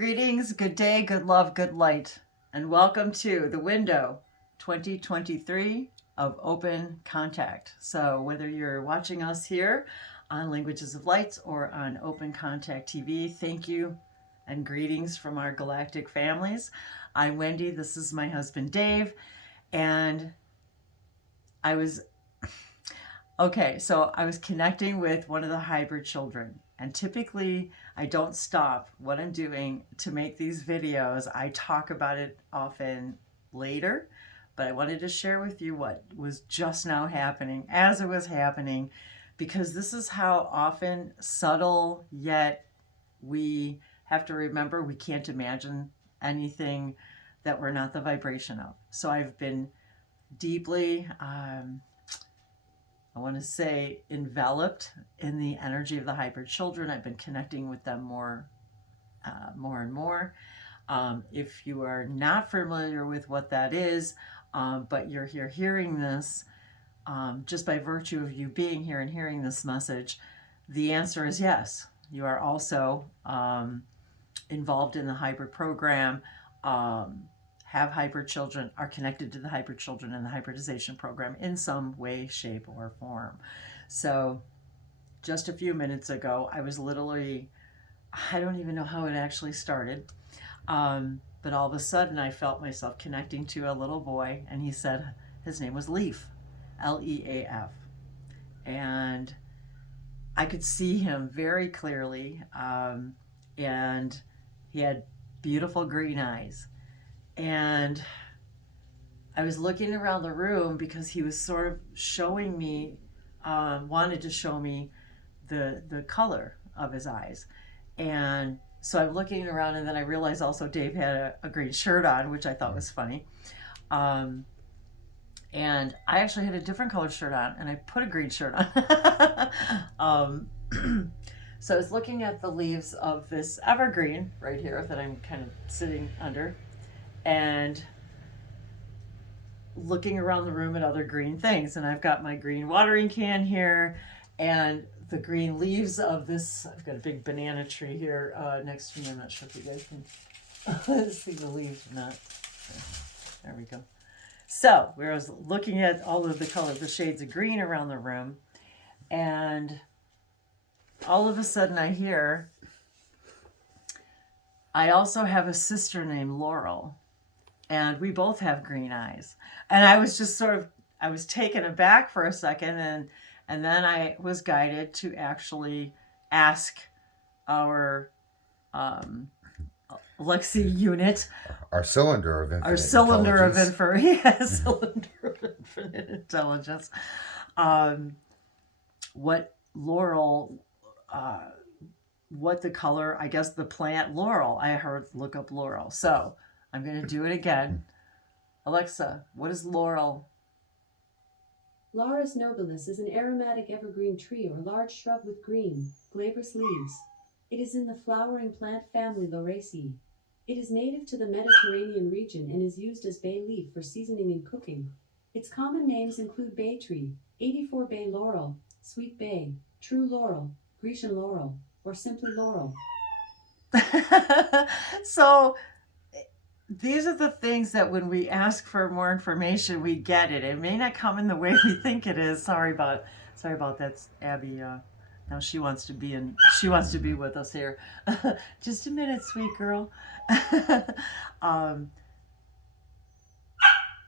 Greetings, good day, good love, good light, and welcome to the window 2023 of open contact. So whether you're watching us here on Languages of Lights or on Open Contact TV, thank you and greetings from our galactic families. I'm Wendy, this is my husband Dave, and I was connecting with one of the hybrid children, and typically I don't stop what I'm doing to make these videos. I talk about it often later, but I wanted to share with you what was just now happening as it was happening, because this is how often subtle, yet we have to remember we can't imagine anything that we're not the vibration of. So I've been deeply I want to say enveloped in the energy of the hybrid children. I've been connecting with them more and more. If you are not familiar with what that is, but you're here hearing this, just by virtue of you being here and hearing this message, the answer is yes. You are also involved in the hybrid program, have hybrid children, are connected to the hybrid children and the hybridization program in some way, shape, or form. So just a few minutes ago, I was literally, I don't even know how it actually started, but all of a sudden I felt myself connecting to a little boy, and he said his name was Leaf, Leaf. And I could see him very clearly, and he had beautiful green eyes. And I was looking around the room because he was sort of showing me, wanted to show me the color of his eyes. And so I'm looking around, and then I realized also Dave had a green shirt on, which I thought was funny. And I actually had a different colored shirt on, and I put a green shirt on. So I was looking at the leaves of this evergreen right here that I'm kind of sitting under, and looking around the room at other green things. And I've got my green watering can here, and the green leaves of this. I've got a big banana tree here next to me. I'm not sure if you guys can see the leaves or not. There we go. So where I was looking at all of the colors, the shades of green around the room, and all of a sudden I hear, I also have a sister named Laurel, and we both have green eyes. And I was just I was taken aback for a second, and then I was guided to actually ask our Lexi unit, our cylinder of infinite intelligence, what Laurel, what the color, I guess the plant Laurel. I heard look up Laurel. So I'm going to do it again. Alexa, what is Laurel? Laurus nobilis is an aromatic evergreen tree or large shrub with green, glabrous leaves. It is in the flowering plant family Lauraceae. It is native to the Mediterranean region and is used as bay leaf for seasoning and cooking. Its common names include bay tree, 84 bay laurel, sweet bay, true laurel, Grecian laurel, or simply laurel. So these are the things that when we ask for more information, we get it. It may not come in the way we think it is. Sorry about that, Abby. Now she wants to be with us here. Just a minute, sweet girl.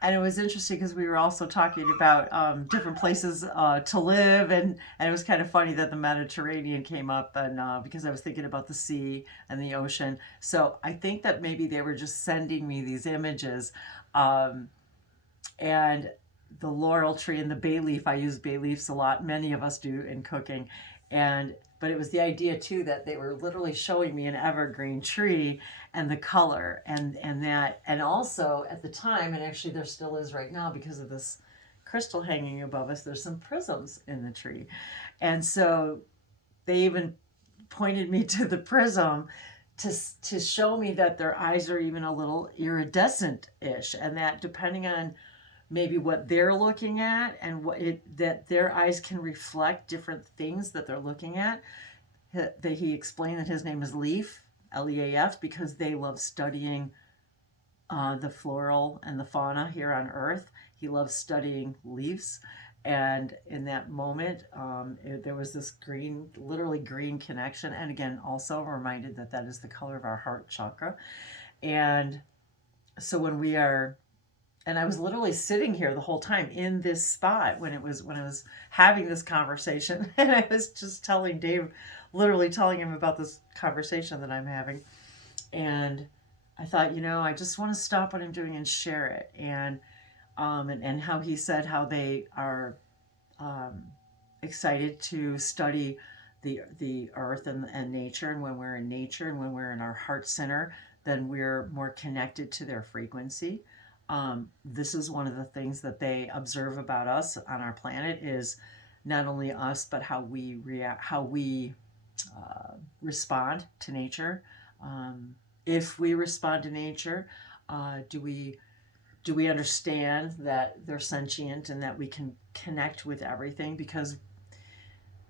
And it was interesting because we were also talking about different places to live, and it was kind of funny that the Mediterranean came up, and because I was thinking about the sea and the ocean. So I think that maybe they were just sending me these images, and the laurel tree and the bay leaf. I use bay leaves a lot. Many of us do in cooking, but it was the idea too that they were literally showing me an evergreen tree and the color and also at the time, and actually there still is right now because of this crystal hanging above us, there's some prisms in the tree. And so they even pointed me to the prism to show me that their eyes are even a little iridescent-ish, and that depending on maybe what they're looking at and that their eyes can reflect different things that they're looking at. He explained that his name is Leaf, LEAF, because they love studying the floral and the fauna here on Earth. He loves studying leaves. And in that moment, there was this green, literally green connection. And again, also reminded that that is the color of our heart chakra. And so when we are, and I was literally sitting here the whole time in this spot when I was having this conversation, and I was just telling Dave, literally telling him about this conversation that I'm having. And I thought, I just want to stop what I'm doing and share it. And how he said how they are excited to study the earth and nature, and when we're in nature and when we're in our heart center, then we're more connected to their frequency. This is one of the things that they observe about us on our planet, is not only us but how we react, how we respond to nature. If we respond to nature, do we understand that they're sentient and that we can connect with everything? Because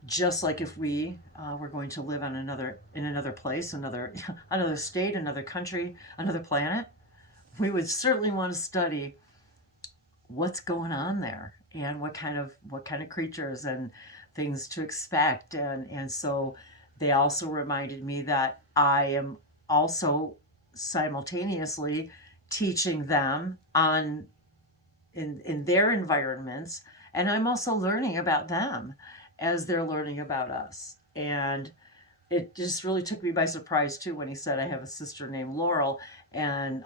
just like if we were going to live on another place, another another state, another country, another planet, we would certainly want to study what's going on there and what kind of creatures and things to expect. And so they also reminded me that I am also simultaneously teaching them on in their environments, and I'm also learning about them as they're learning about us. And it just really took me by surprise too when he said I have a sister named Laurel, and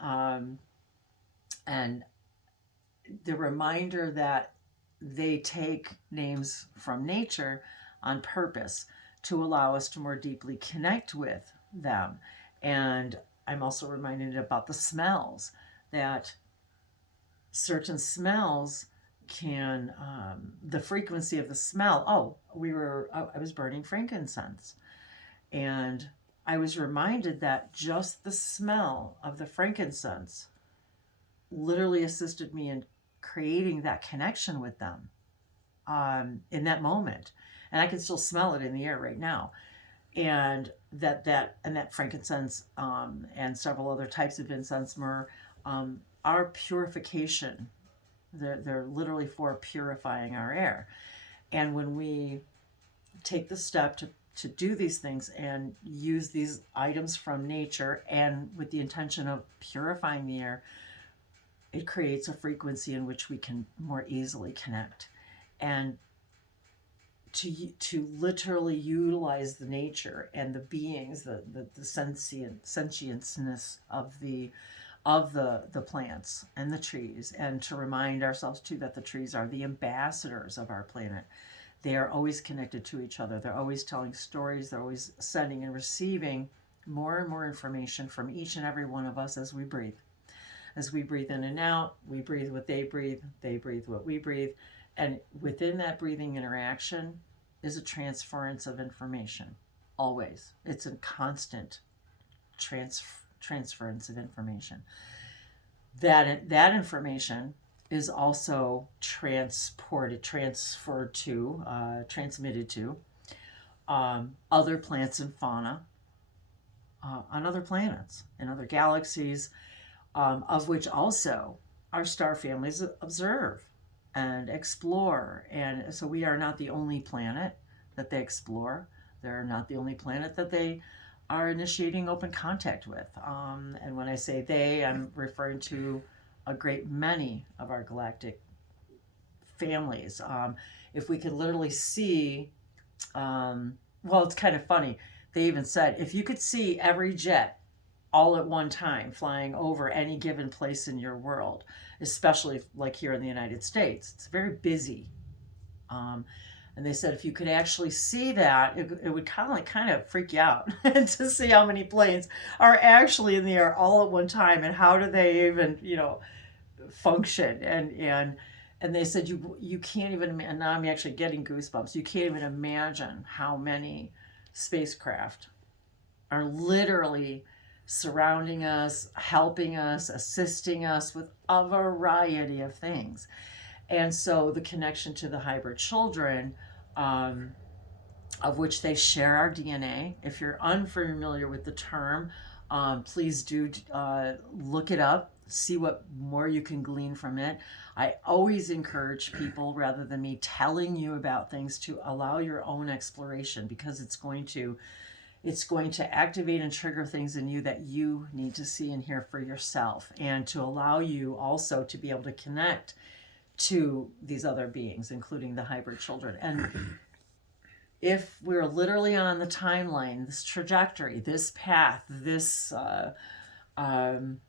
the reminder that they take names from nature on purpose to allow us to more deeply connect with them. And I'm also reminded about the smells, that certain smells can, the frequency of the smell. I was burning frankincense, and I was reminded that just the smell of the frankincense literally assisted me in creating that connection with them in that moment. And I can still smell it in the air right now. And that frankincense and several other types of incense, myrrh, are purification. They're literally for purifying our air. And when we take the step to do these things and use these items from nature and with the intention of purifying the air, it creates a frequency in which we can more easily connect. And to literally utilize the nature and the beings, the sentientness of the plants and the trees, and to remind ourselves too that the trees are the ambassadors of our planet. They are always connected to each other. They're always telling stories. They're always sending and receiving more and more information from each and every one of us as we breathe. As we breathe in and out, we breathe what they breathe what we breathe. And within that breathing interaction is a transference of information. Always. It's a constant transference of information. That information is also transmitted to other plants and fauna on other planets, in other galaxies, of which also our star families observe and explore. And so we are not the only planet that they explore. They're not the only planet that they are initiating open contact with. And when I say they, I'm referring to a great many of our galactic families. If we could literally see, well, it's kind of funny. They even said, if you could see every jet all at one time flying over any given place in your world, especially like here in the United States, it's very busy. And they said if you could actually see that, it would kind of freak you out to see how many planes are actually in the air all at one time, and how do they even function. And they said you can't even, and now I'm actually getting goosebumps, you can't even imagine how many spacecraft are literally surrounding us, helping us, assisting us with a variety of things. And so the connection to the hybrid children of which they share our DNA. If you're unfamiliar with the term, please do look it up, see what more you can glean from it. I always encourage people, rather than me telling you about things, to allow your own exploration, because it's going to activate and trigger things in you that you need to see and hear for yourself, and to allow you also to be able to connect to these other beings, including the hybrid children. And if we're literally on the timeline, this trajectory, this path, this um,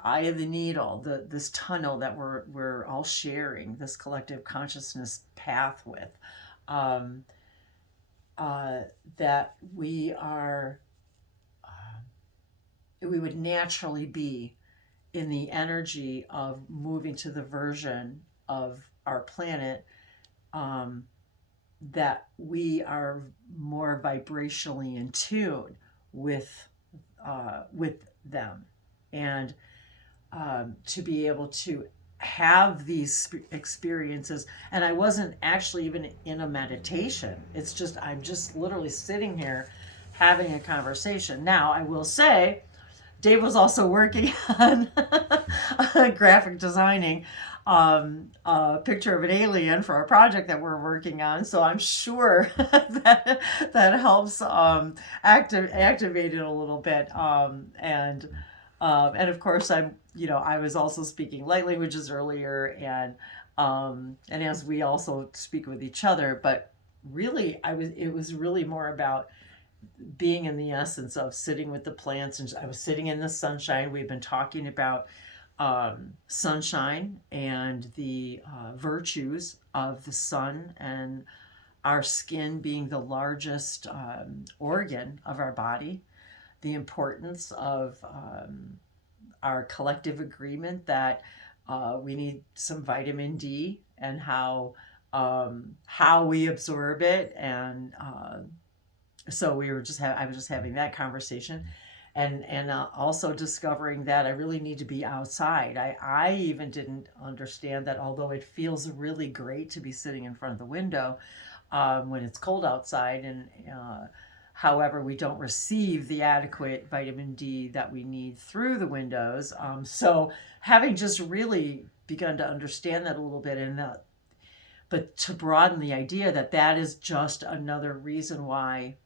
eye of the needle, this tunnel that we're all sharing, this collective consciousness path with, um, that we would naturally be in the energy of moving to the version of our planet, um, that we are more vibrationally in tune with them, and to be able to have these experiences. And I wasn't actually even in a meditation. It's just I'm just literally sitting here having a conversation. Now I will say, Dave was also working on graphic designing a picture of an alien for a project that we're working on. So I'm sure that helps activate it a little bit. And of course, I was also speaking light languages earlier, and as we also speak with each other. But really, it was really more about being in the essence of sitting with the plants, and I was sitting in the sunshine. We've been talking about sunshine and the virtues of the sun, and our skin being the largest organ of our body, the importance of our collective agreement that we need some vitamin D, and how we absorb it. And so I was just having that conversation, and also discovering that I really need to be outside. I even didn't understand that, although it feels really great to be sitting in front of the window when it's cold outside, and however, we don't receive the adequate vitamin D that we need through the windows. So having just really begun to understand that a little bit, but to broaden the idea that is just another reason why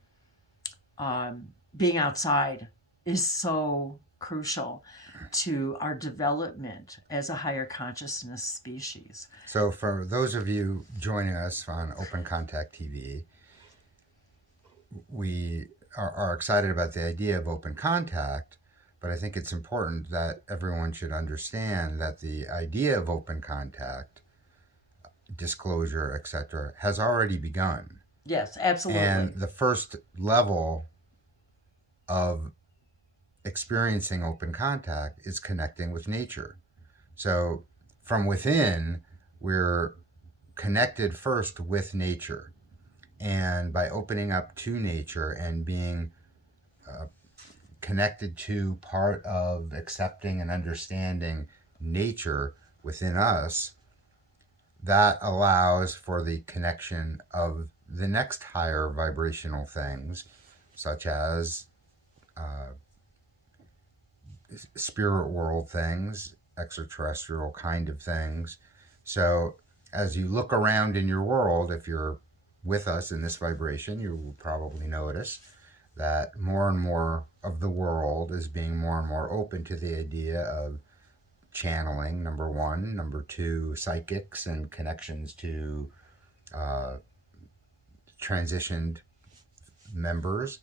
being outside is so crucial to our development as a higher consciousness species. So for those of you joining us on Open Contact TV, we are excited about the idea of open contact, but I think it's important that everyone should understand that the idea of open contact, disclosure, etc., has already begun. Yes, absolutely. And the first level of experiencing open contact is connecting with nature. So from within, we're connected first with nature. And by opening up to nature and being connected to part of accepting and understanding nature within us, that allows for the connection of the next higher vibrational things, such as spirit world things, extraterrestrial kind of things. So as you look around in your world, if you're with us in this vibration, you will probably notice that more and more of the world is being more and more open to the idea of channeling, number one. Number two, psychics and connections to transitioned members.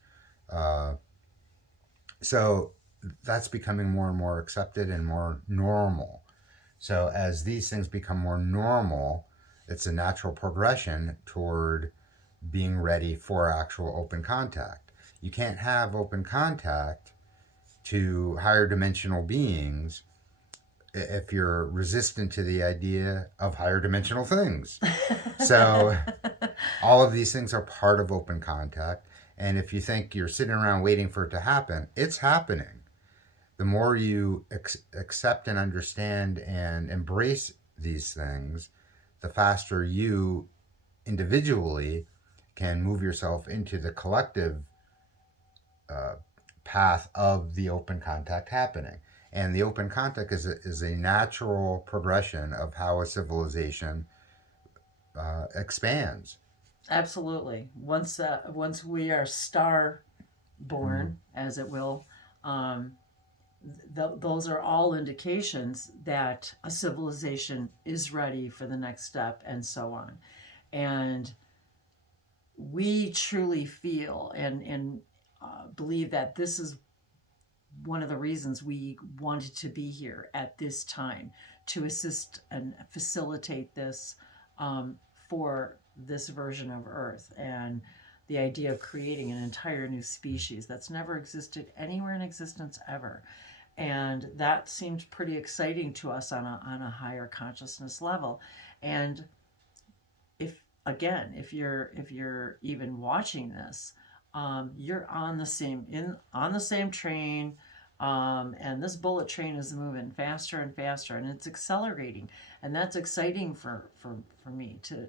So that's becoming more and more accepted and more normal. So as these things become more normal, it's a natural progression toward being ready for actual open contact. You can't have open contact to higher dimensional beings if you're resistant to the idea of higher dimensional things. So all of these things are part of open contact. And if you think you're sitting around waiting for it to happen, it's happening. The more you accept and understand and embrace these things, the faster you individually can move yourself into the collective path of the open contact happening. And the open contact is a natural progression of how a civilization expands. Absolutely. Once we are star born, as it will, those are all indications that a civilization is ready for the next step, and so on. And we truly feel and believe that this is one of the reasons we wanted to be here at this time, to assist and facilitate this, for this version of Earth, and the idea of creating an entire new species that's never existed anywhere in existence ever. And that seemed pretty exciting to us on a higher consciousness level. And if you're even watching this, you're on the same train, and this bullet train is moving faster and faster, and it's accelerating, and that's exciting for me to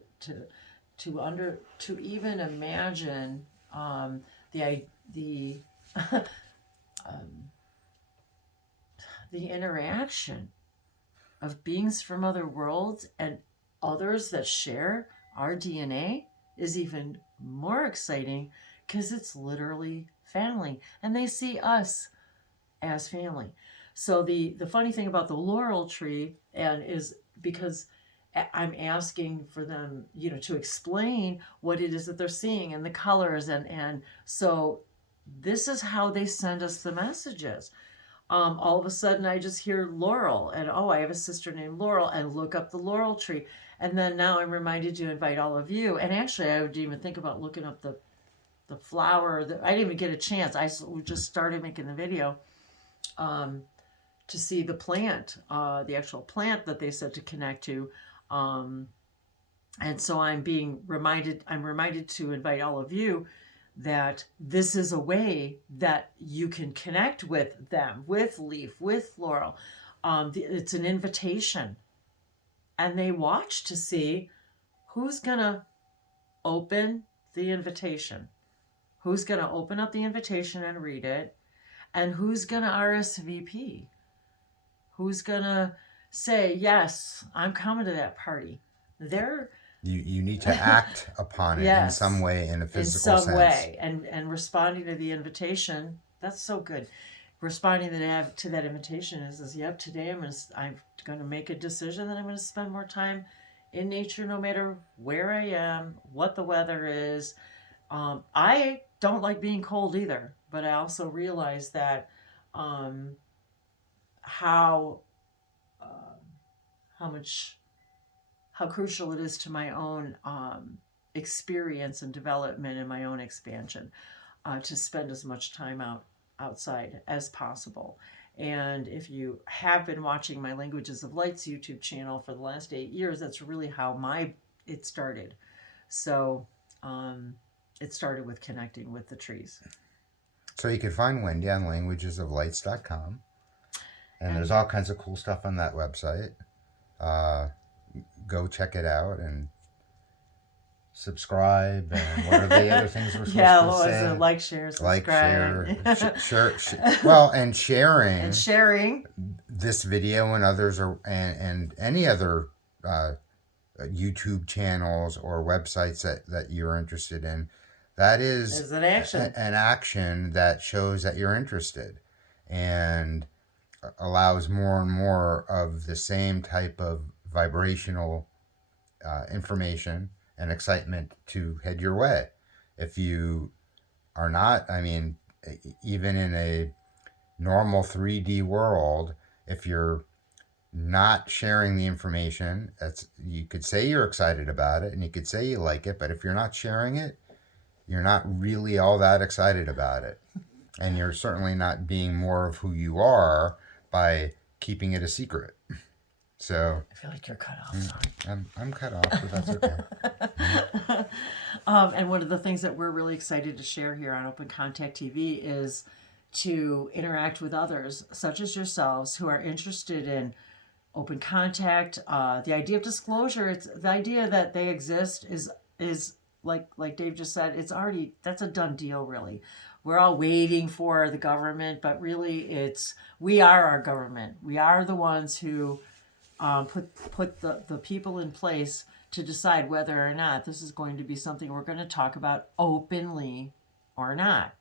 even imagine, the the interaction of beings from other worlds and others that share our DNA is even more exciting, because it's literally family, and they see us as family. So the funny thing about the laurel tree, and is because I'm asking for them, to explain what it is that they're seeing and the colors, and so this is how they send us the messages. All of a sudden I just hear Laurel, and oh, I have a sister named Laurel, and look up the laurel tree. And then now I'm reminded to invite all of you. And actually, I didn't even think about looking up the flower. I didn't even get a chance. We just started making the video, to see the plant, the actual plant that they said to connect to. And so I'm reminded to invite all of you that this is a way that you can connect with them, with Leaf, with Laurel. It's an invitation. And they watch to see who's going to open the invitation, who's going to open up the invitation and read it, and who's going to RSVP, who's going to say, yes, I'm coming to that party. You need to act upon it, yes, in some way, in a physical sense. In some way. And responding to the invitation, that's so good. Responding to that invitation is yep, today I'm going to make a decision that I'm going to spend more time in nature, no matter where I am, what the weather is. I don't like being cold either, but I also realize that how crucial it is to my own experience and development and my own expansion, to spend as much time outside as possible. And if you have been watching my Languages of Light's YouTube channel for the last 8 years, that's really how it started. So it started with connecting with the trees. So you can find Wendy on languagesoflights.com. And there's all kinds of cool stuff on that website. Go check it out and subscribe. And what are the other things we're supposed to say? Yeah, what was it? Like, share, subscribe. Like, share. Well, and sharing. And sharing. This video and others, and any other YouTube channels or websites that you're interested in. That is an action. An action that shows that you're interested, and allows more and more of the same type of vibrational information and excitement to head your way. If you are not, even in a normal 3D world, if you're not sharing the information, you could say you're excited about it and you could say you like it, but if you're not sharing it, you're not really all that excited about it. And you're certainly not being more of who you are by keeping it a secret. So I feel like you're cut off. Sorry. I'm cut off, but that's okay. And one of the things that we're really excited to share here on Open Contact TV is to interact with others, such as yourselves, who are interested in open contact. The idea of disclosure, it's the idea that they exist, is is like Dave just said, that's a done deal really. We're all waiting for the government, but really we are our government. We are the ones who put the people in place to decide whether or not this is going to be something we're going to talk about openly or not.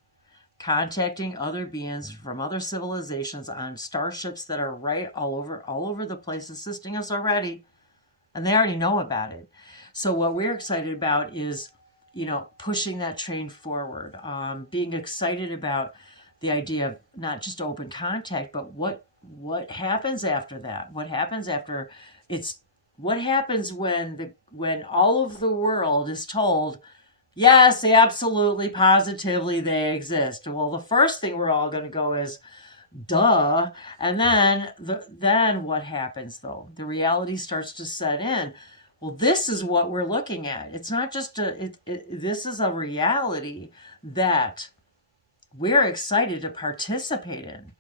Contacting other beings from other civilizations on starships that are right all over the place assisting us already, and they already know about it. So what we're excited about is, pushing that train forward, being excited about the idea of not just open contact, but what happens after that? What happens after it's what happens when all of the world is told, yes, absolutely, positively, they exist. Well, the first thing we're all going to go is, duh, and then what happens though? The reality starts to set in. Well, this is what we're looking at. It's not just this is a reality that we're excited to participate in.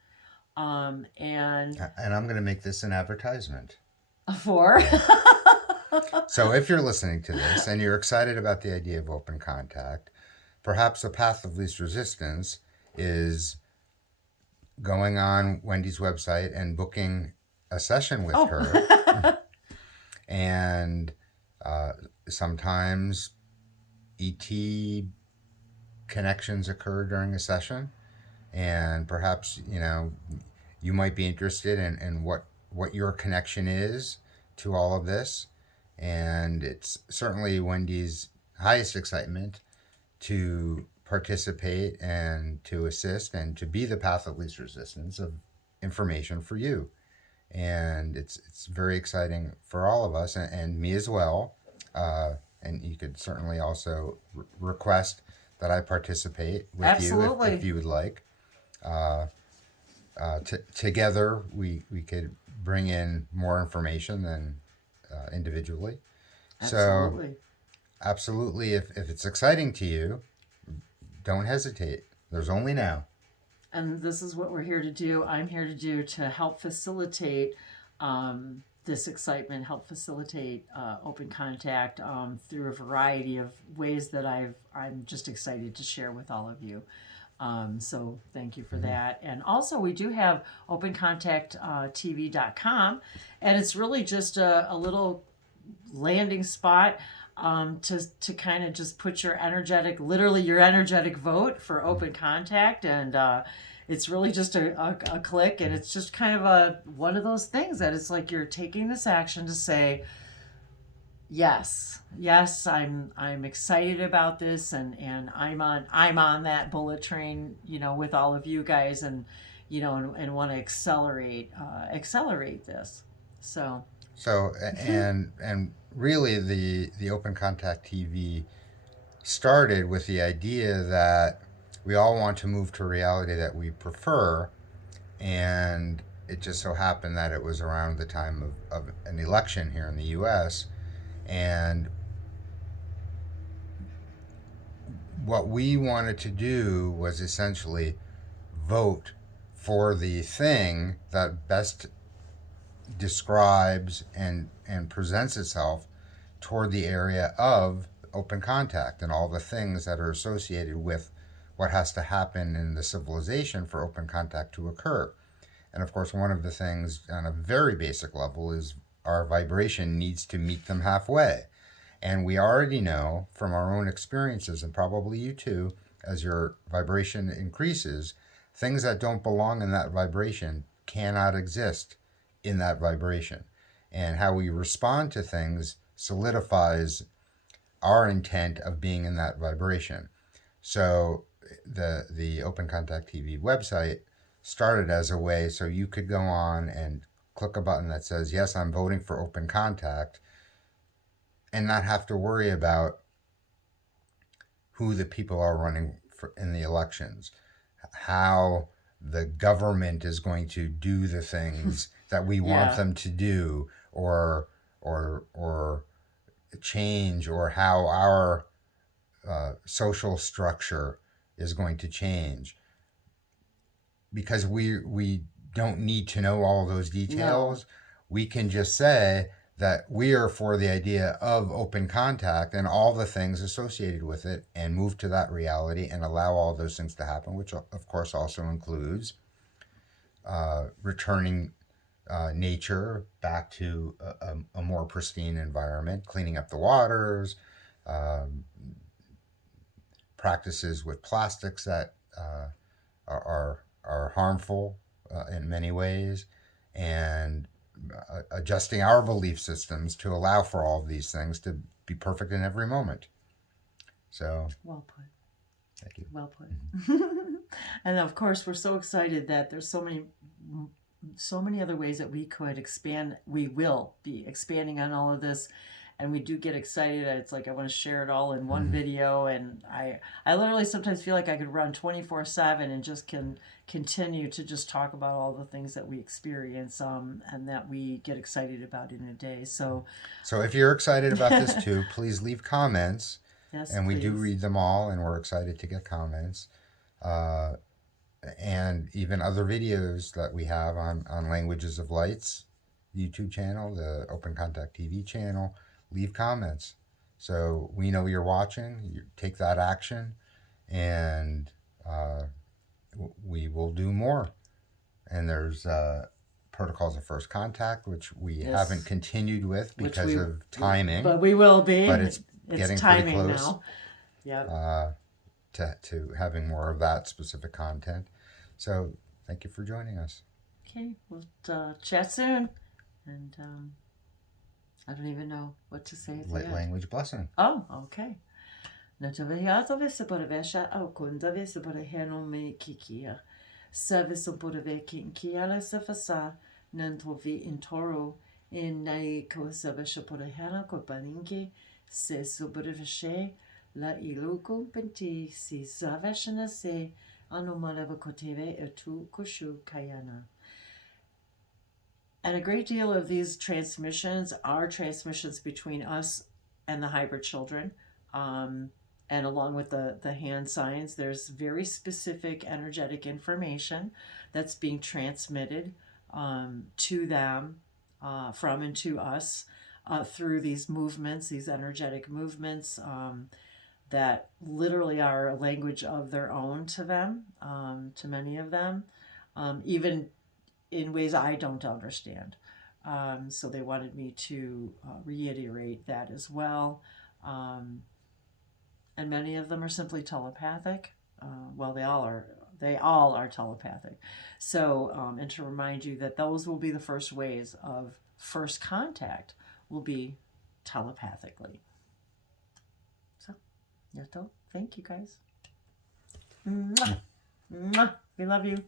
And I'm going to make this an advertisement. for So if you're listening to this and you're excited about the idea of open contact, perhaps the path of least resistance is going on Wendy's website and booking a session with her. And sometimes ET connections occur during a session. And perhaps, you might be interested in what your connection is to all of this. And it's certainly Wendy's highest excitement to participate and to assist and to be the path of least resistance of information for you. And it's very exciting for all of us and me as well. And you could certainly also request that I participate with Absolutely. you if you would like. Together, we could bring in more information than individually. absolutely. So, absolutely, if it's exciting to you, don't hesitate. There's only now. And this is what we're here to do. I'm here to do to help facilitate this excitement, help facilitate open contact through a variety of ways that I'm just excited to share with all of you. So thank you for that. And also we do have opencontacttv.com, and it's really just a little landing spot to kind of just put your energetic vote for open contact. And it's really just a click, and it's just kind of one of those things that it's like you're taking this action to say, yes, I'm excited about this, and I'm on that bullet train, with all of you guys, and and want to accelerate this. So and really the Open Contact TV started with the idea that we all want to move to a reality that we prefer, and it just so happened that it was around the time of an election here in the U.S. And what we wanted to do was essentially vote for the thing that best describes and presents itself toward the area of open contact and all the things that are associated with what has to happen in the civilization for open contact to occur. And of course, one of the things on a very basic level is our vibration needs to meet them halfway. And we already know from our own experiences, and probably you too, as your vibration increases, things that don't belong in that vibration cannot exist in that vibration. And how we respond to things solidifies our intent of being in that vibration. So the Open Contact TV website started as a way so you could go on and click a button that says, yes, I'm voting for open contact, and not have to worry about who the people are running for in the elections, how the government is going to do the things that we want them to do, or change, or how our social structure is going to change, because we don't need to know all those details. No. We can just say that we are for the idea of open contact and all the things associated with it, and move to that reality and allow all those things to happen, which of course also includes returning nature back to a more pristine environment, cleaning up the waters, um, practices with plastics that are harmful in many ways, and adjusting our belief systems to allow for all of these things to be perfect in every moment. So, Well put. thank you. Well put. And of course, we're so excited that there's so many other ways that we could expand. We will be expanding on all of this, and we do get excited. It's like I want to share it all in one video, and I literally sometimes feel like I could run 24/7 and just can continue to just talk about all the things that we experience, and that we get excited about in a day. So if you're excited about this too, please leave comments. yes, And we do please. read them all, and we're excited to get comments. And even other videos that we have on Languages of Light's YouTube channel, the Open Contact TV channel. Leave comments. So we know you're watching. You take that action, and we will do more. And there's protocols of first contact, which we Yes. haven't continued with Which because we- of timing. But we will be. But it's getting pretty timing close. now. Yep. To having more of that specific content. So thank you for joining us. Okay, we'll chat soon. And I don't even know what to say at the end. Language blessing. Oh, okay. Na te vehiato vese por vesha au kunda vese por heno me kikia. Service por ve kinkia se fasa nanto vi in toro in nai ko service por hena ko paninki se super veshe la iluko penti si savashana se anomaleva koteve etu kushu kayana. And a great deal of these transmissions are transmissions between us and the hybrid children. And along with the hand signs, there's very specific energetic information that's being transmitted to them, from and to us, through these movements, these energetic movements, that literally are a language of their own to them, to many of them, even in ways I don't understand. So they wanted me to reiterate that as well. And many of them are simply telepathic. Well, they all are telepathic. So, and to remind you that those will be the first ways of first contact will be telepathically. So, yato. Thank you guys. Mwah. Mwah. We love you.